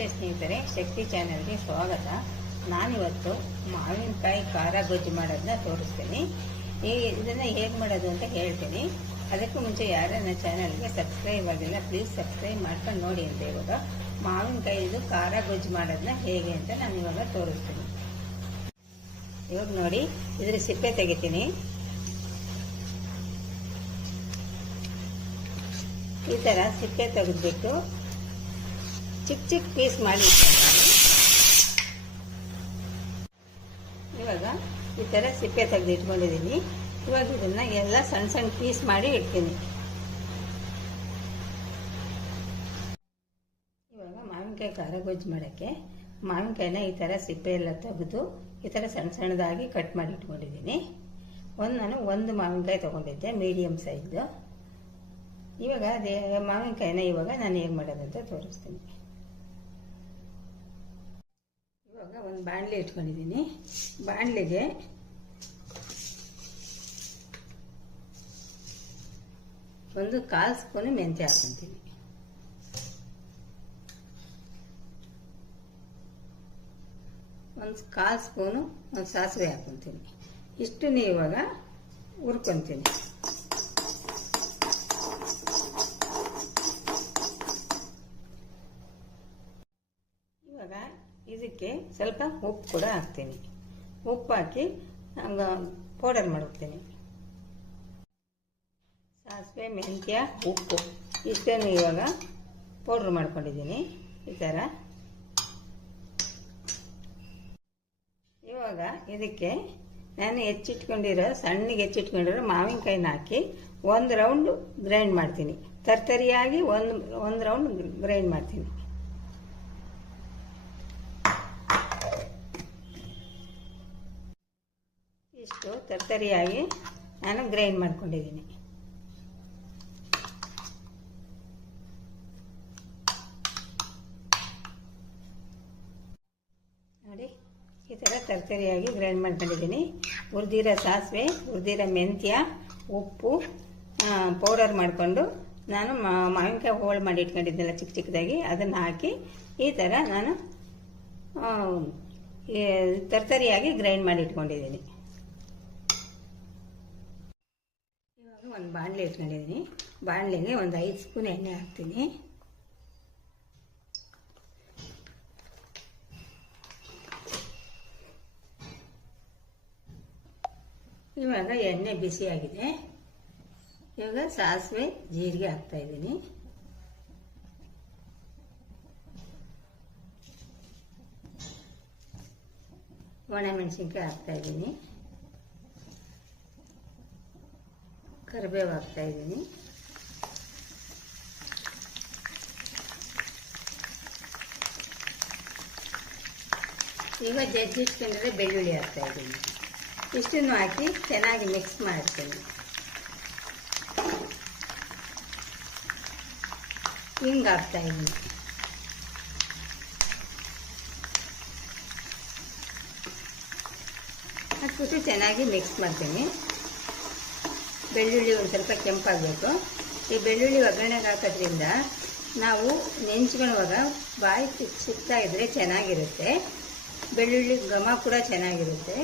ನಮಸ್ತೆ ಸ್ನೇಹಿತರೆ, ಶಕ್ತಿ ಚಾನೆಲ್ಗೆ ಸ್ವಾಗತ. ನಾನಿವತ್ತು ಮಾವಿನಕಾಯಿ ಖಾರ ಗೊಜ್ಜು ಮಾಡೋದನ್ನ ತೋರಿಸ್ತೀನಿ. ಇದನ್ನು ಹೇಗೆ ಮಾಡೋದು ಅಂತ ಹೇಳ್ತೀನಿ. ಅದಕ್ಕೂ ಮುಂಚೆ ಯಾರು ನನ್ನ ಚಾನೆಲ್ಗೆ ಸಬ್ಸ್ಕ್ರೈಬ್ ಆಗಿಲ್ಲ, ಪ್ಲೀಸ್ ಸಬ್ಸ್ಕ್ರೈಬ್ ಮಾಡ್ಕೊಂಡು ನೋಡಿ ಅಂತ. ಇವಾಗ ಮಾವಿನಕಾಯಿದು ಖಾರ ಗೊಜ್ಜು ಮಾಡೋದನ್ನ ಹೇಗೆ ಅಂತ ನಾನು ಇವಾಗ ತೋರಿಸ್ತೀನಿ. ಇವಾಗ ನೋಡಿ, ಇದ್ರ ಸಿಪ್ಪೆ ತೆಗಿತೀನಿ. ಈ ಥರ ಸಿಪ್ಪೆ ತೆಗೆದ್ಬಿಟ್ಟು ಚಿಕ್ಕ ಚಿಕ್ಕ ಪೀಸ್ ಮಾಡಿ ಇಟ್ಕೊಳ್ತೀನಿ. ಇವಾಗ ಈ ಥರ ಸಿಪ್ಪೆ ತೆಗೆದು ಇಟ್ಕೊಂಡಿದ್ದೀನಿ. ಇವಾಗ ಇದನ್ನ ಎಲ್ಲ ಸಣ್ಣ ಸಣ್ಣ ಪೀಸ್ ಮಾಡಿ ಇಡ್ತೀನಿ. ಇವಾಗ ಮಾವಿನಕಾಯಿ ಖಾರ ಗೊಜ್ಜು ಮಾಡೋಕ್ಕೆ ಮಾವಿನಕಾಯಿನ ಈ ಥರ ಸಿಪ್ಪೆ ಎಲ್ಲ ತೆಗೆದು ಈ ಥರ ಸಣ್ಣ ಸಣ್ಣದಾಗಿ ಕಟ್ ಮಾಡಿ ಇಟ್ಕೊಂಡಿದ್ದೀನಿ. ನಾನು ಒಂದು ಮಾವಿನಕಾಯಿ ತೊಗೊಂಡಿದ್ದೆ, ಮೀಡಿಯಮ್ ಸೈಜ್ದು. ಇವಾಗ ಅದೇ ಮಾವಿನಕಾಯಿನ ಇವಾಗ ನಾನು ಹೇಗೆ ಮಾಡೋದಂತ ತೋರಿಸ್ತೀನಿ. ಇವಾಗ ಒಂದು ಬಾಣಲೆ ಇಟ್ಕೊಂಡಿದ್ದೀನಿ. ಬಾಣಲೆಗೆ ಒಂದು 1/4 ಸ್ಪೂನು ಮೆಂತ್ಯ ಹಾಕ್ಕೊಂತೀನಿ. ಒಂದು 1/4 ಸ್ಪೂನು ಸಾಸಿವೆ ಹಾಕ್ಕೊಂತೀನಿ. ಇಷ್ಟನ್ನು ಇವಾಗ ಹುರ್ಕೊಂತೀನಿ. ಇವಾಗ ಇದಕ್ಕೆ ಸ್ವಲ್ಪ ಉಪ್ಪು ಕೂಡ ಹಾಕ್ತೀನಿ. ಉಪ್ಪು ಹಾಕಿ ಪೌಡರ್ ಮಾಡ್ತೀನಿ. ಸಾಸಿವೆ, ಮೆಂತ್ಯ, ಉಪ್ಪು ಇಷ್ಟನ್ನು ಇವಾಗ ಪೌಡ್ರ್ ಮಾಡ್ಕೊಂಡಿದ್ದೀನಿ ಈ ಥರ. ಇವಾಗ ಇದಕ್ಕೆ ನಾನು ಸಣ್ಣಗೆ ಹೆಚ್ಚಿಟ್ಕೊಂಡಿರೋ ಮಾವಿನಕಾಯಿನ ಹಾಕಿ ಒಂದು ರೌಂಡ್ ಗ್ರೈಂಡ್ ಮಾಡ್ತೀನಿ. ತರ್ತರಿಯಾಗಿ ಒಂದು ರೌಂಡ್ ಗ್ರೈಂಡ್ ಮಾಡ್ತೀನಿ. ಇಷ್ಟು ತರ್ತರಿಯಾಗಿ ನಾನು ಗ್ರೈಂಡ್ ಮಾಡ್ಕೊಂಡಿದ್ದೀನಿ. ನೋಡಿ, ಈ ಥರ ತರ್ತರಿಯಾಗಿ ಗ್ರೈಂಡ್ ಮಾಡ್ಕೊಂಡಿದ್ದೀನಿ. ಹುರಿದಿರೋ ಸಾಸಿವೆ, ಹುರಿದಿರೋ ಮೆಂತ್ಯ, ಉಪ್ಪು ಪೌಡರ್ ಮಾಡಿಕೊಂಡು ನಾನು ಮಾವಿನಕಾಯಿ ಹೋಳು ಮಾಡಿ ಇಟ್ಕೊಂಡಿದ್ದೆಲ್ಲ ಚಿಕ್ಕ ಚಿಕ್ಕದಾಗಿ ಅದನ್ನು ಹಾಕಿ ಈ ಥರ ನಾನು ತರ್ತರಿಯಾಗಿ ಗ್ರೈಂಡ್ ಮಾಡಿ ಇಟ್ಕೊಂಡಿದ್ದೀನಿ. ಇವಾಗ ಒಂದು ಬಾಣಲೆ ಇಟ್ಕೊಂಡಿದ್ದೀನಿ. ಬಾಣಲೆಗೆ ಒಂದು 5 ಸ್ಪೂನ್ ಎಣ್ಣೆ ಹಾಕ್ತೀನಿ. ಇವಾಗ ಎಣ್ಣೆ ಬಿಸಿಯಾಗಿದೆ. ಇವಾಗ ಸಾಸಿವೆ, ಜೀರಿಗೆ ಹಾಕ್ತಾ ಇದ್ದೀನಿ. ಒಣಮೆಣಸಿನ್ಕಾಯಿ ಹಾಕ್ತಾ ಇದ್ದೀನಿ. ಕರಿಬೇವು ಹಾಕ್ತಾ ಇದ್ದೀನಿ. ಈಗ ಜಜ್ಜಿಟ್ಕೊಂಡ್ರೆ ಬೆಳ್ಳುಳ್ಳಿ ಹಾಕ್ತಾ ಇದ್ದೀನಿ. ಇಷ್ಟನ್ನು ಹಾಕಿ ಚೆನ್ನಾಗಿ ಮಿಕ್ಸ್ ಮಾಡ್ತೀನಿ. ಹಿಂಗೆ ಹಾಕ್ತಾ ಇದ್ದೀನಿ. ಹಾಕ್ಬಿಟ್ಟು ಚೆನ್ನಾಗಿ ಮಿಕ್ಸ್ ಮಾಡ್ತೀನಿ. ಬೆಳ್ಳುಳ್ಳಿ ಒಂದು ಸ್ವಲ್ಪ ಕೆಂಪಾಗಬೇಕು. ಈ ಬೆಳ್ಳುಳ್ಳಿ ಒಗ್ಗರಣೆಗೆ ಹಾಕೋದ್ರಿಂದ ನಾವು ನೆಂಚ್ಕೊಳ್ಳುವಾಗ ಬಾಯಿ ಸಿಗ್ತಾ ಇದ್ರೆ ಚೆನ್ನಾಗಿರುತ್ತೆ. ಬೆಳ್ಳುಳ್ಳಿ ಘಮ ಕೂಡ ಚೆನ್ನಾಗಿರುತ್ತೆ.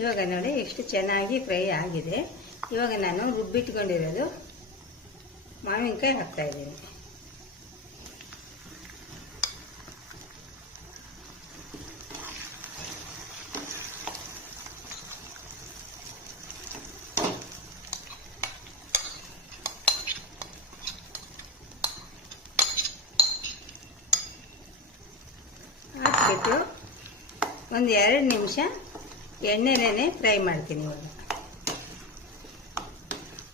ಇವಾಗ ನೋಡಿ ಎಷ್ಟು ಚೆನ್ನಾಗಿ ಫ್ರೈ ಆಗಿದೆ. ಇವಾಗ ನಾನು ರುಬ್ಬಿಟ್ಕೊಂಡಿರೋದು ಮಾವಿನಕಾಯಿ ಹಾಕ್ತಾ ಇದ್ದೀನಿ. ಹಾಕ್ಬಿಟ್ಟು ಒಂದು 2 ನಿಮಿಷ ಎಣ್ಣೆನೇ ಫ್ರೈ ಮಾಡ್ತೀನಿ. ಇವಾಗ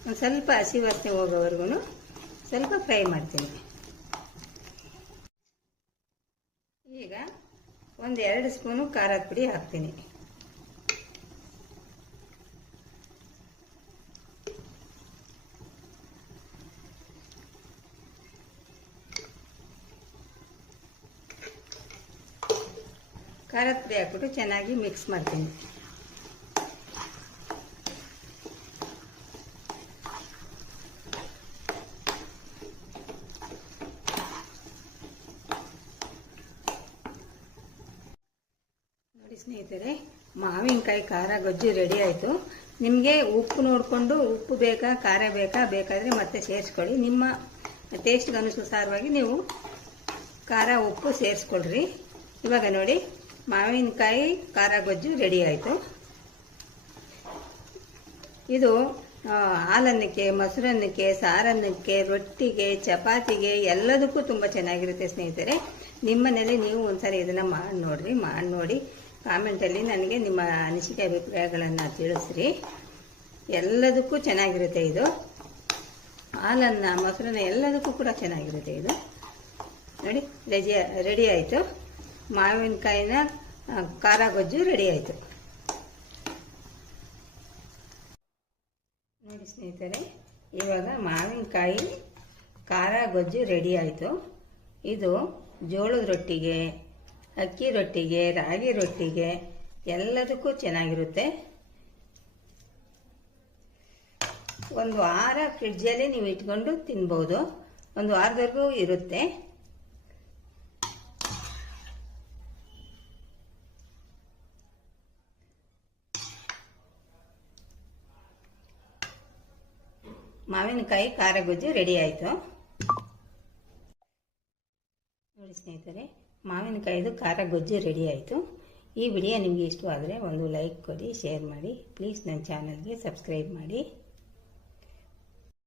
ಒಂದು ಸ್ವಲ್ಪ ಹಸಿ ವಾಸನೆ ಹೋಗೋವರೆಗೂ ಸ್ವಲ್ಪ ಫ್ರೈ ಮಾಡ್ತೀನಿ. ಈಗ ಒಂದು 2 ಸ್ಪೂನು ಖಾರದ ಪುಡಿ ಹಾಕ್ತೀನಿ. ಖಾರದ ಪುಡಿ ಹಾಕ್ಬಿಟ್ಟು ಚೆನ್ನಾಗಿ ಮಿಕ್ಸ್ ಮಾಡ್ತೀನಿ. ಸ್ನೇಹಿತರೆ, ಮಾವಿನಕಾಯಿ ಖಾರ ಗೊಜ್ಜು ರೆಡಿ ಆಯಿತು. ನಿಮಗೆ ಉಪ್ಪು ನೋಡಿಕೊಂಡು ಉಪ್ಪು ಬೇಕಾ ಖಾರ ಬೇಕಾದರೆ ಮತ್ತೆ ಸೇರಿಸ್ಕೊಳ್ಳಿ. ನಿಮ್ಮ ಟೇಸ್ಟ್ಗೆ ಅನುಸಾರವಾಗಿ ನೀವು ಖಾರ ಉಪ್ಪು ಸೇರಿಸ್ಕೊಳ್ರಿ. ಇವಾಗ ನೋಡಿ, ಮಾವಿನಕಾಯಿ ಖಾರ ಗೊಜ್ಜು ರೆಡಿ ಆಯಿತು. ಇದು ಹಾಲನ್ನಕ್ಕೆ, ಮೊಸರನ್ನಕ್ಕೆ, ಸಾರನ್ನಕ್ಕೆ, ರೊಟ್ಟಿಗೆ, ಚಪಾತಿಗೆ ಎಲ್ಲದಕ್ಕೂ ತುಂಬ ಚೆನ್ನಾಗಿರುತ್ತೆ ಸ್ನೇಹಿತರೆ. ನಿಮ್ಮನೇಲಿ ನೀವು ಒಂದ್ಸರಿ ಇದನ್ನು ಮಾಡಿ ನೋಡಿ ಕಾಮೆಂಟಲ್ಲಿ ನನಗೆ ನಿಮ್ಮ ಅನಿಸಿಕೆ ಅಭಿಪ್ರಾಯಗಳನ್ನು ತಿಳಿಸ್ರಿ. ಎಲ್ಲದಕ್ಕೂ ಚೆನ್ನಾಗಿರುತ್ತೆ ಇದು. ಹಾಲನ್ನ, ಮೊಸರನ್ನ ಎಲ್ಲದಕ್ಕೂ ಕೂಡ ಚೆನ್ನಾಗಿರುತ್ತೆ ಇದು. ನೋಡಿ, ರೆಡಿ ಆಯಿತು. ಮಾವಿನಕಾಯಿನ ಖಾರ ಗೊಜ್ಜು ರೆಡಿ ಆಯಿತು. ನೋಡಿ ಸ್ನೇಹಿತರೆ, ಇವಾಗ ಮಾವಿನಕಾಯಿ ಖಾರ ಗೊಜ್ಜು ರೆಡಿ ಆಯಿತು. ಇದು ಜೋಳದ ರೊಟ್ಟಿಗೆ, ಅಕ್ಕಿ ರೊಟ್ಟಿಗೆ, ರಾಗಿ ರೊಟ್ಟಿಗೆ ಎಲ್ಲದಕ್ಕೂ ಚೆನ್ನಾಗಿರುತ್ತೆ. ಒಂದು ವಾರ ಫ್ರಿಡ್ಜಲ್ಲಿ ನೀವು ಇಟ್ಕೊಂಡು ತಿನ್ಬೋದು. ಒಂದು ವಾರದವರೆಗೂ ಇರುತ್ತೆ. ಮಾವಿನಕಾಯಿ ಖಾರ ಗೊಜ್ಜು ರೆಡಿ ಆಯಿತು. ನೋಡಿ ಸ್ನೇಹಿತರೆ, ಮಾವಿನಕಾಯಿದು ಖಾರ ಗೊಜ್ಜು ರೆಡಿ ಆಯಿತು. ಈ ವಿಡಿಯೋ ನಿಮಗೆ ಇಷ್ಟವಾದರೆ ಒಂದು ಲೈಕ್ ಕೊಡಿ, ಶೇರ್ ಮಾಡಿ. ಪ್ಲೀಸ್ ನನ್ನ ಚಾನಲ್ಗೆ ಸಬ್ಸ್ಕ್ರೈಬ್ ಮಾಡಿ.